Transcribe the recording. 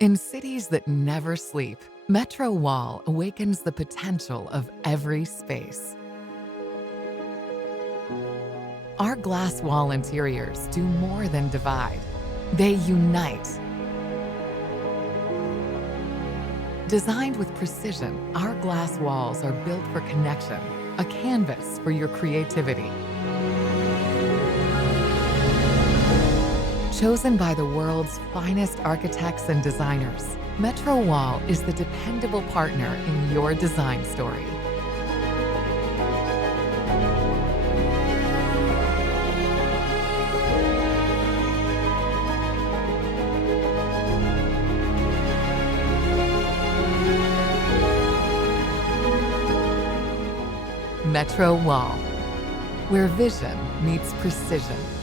In cities that never sleep, MetroWall awakens the potential of every space. Our glass wall interiors do more than divide. They unite. Designed with precision, our glass walls are built for connection, a canvas for your creativity. Chosen by the world's finest architects and designers, MetroWall is the dependable partner in your design story. MetroWall, where vision meets precision.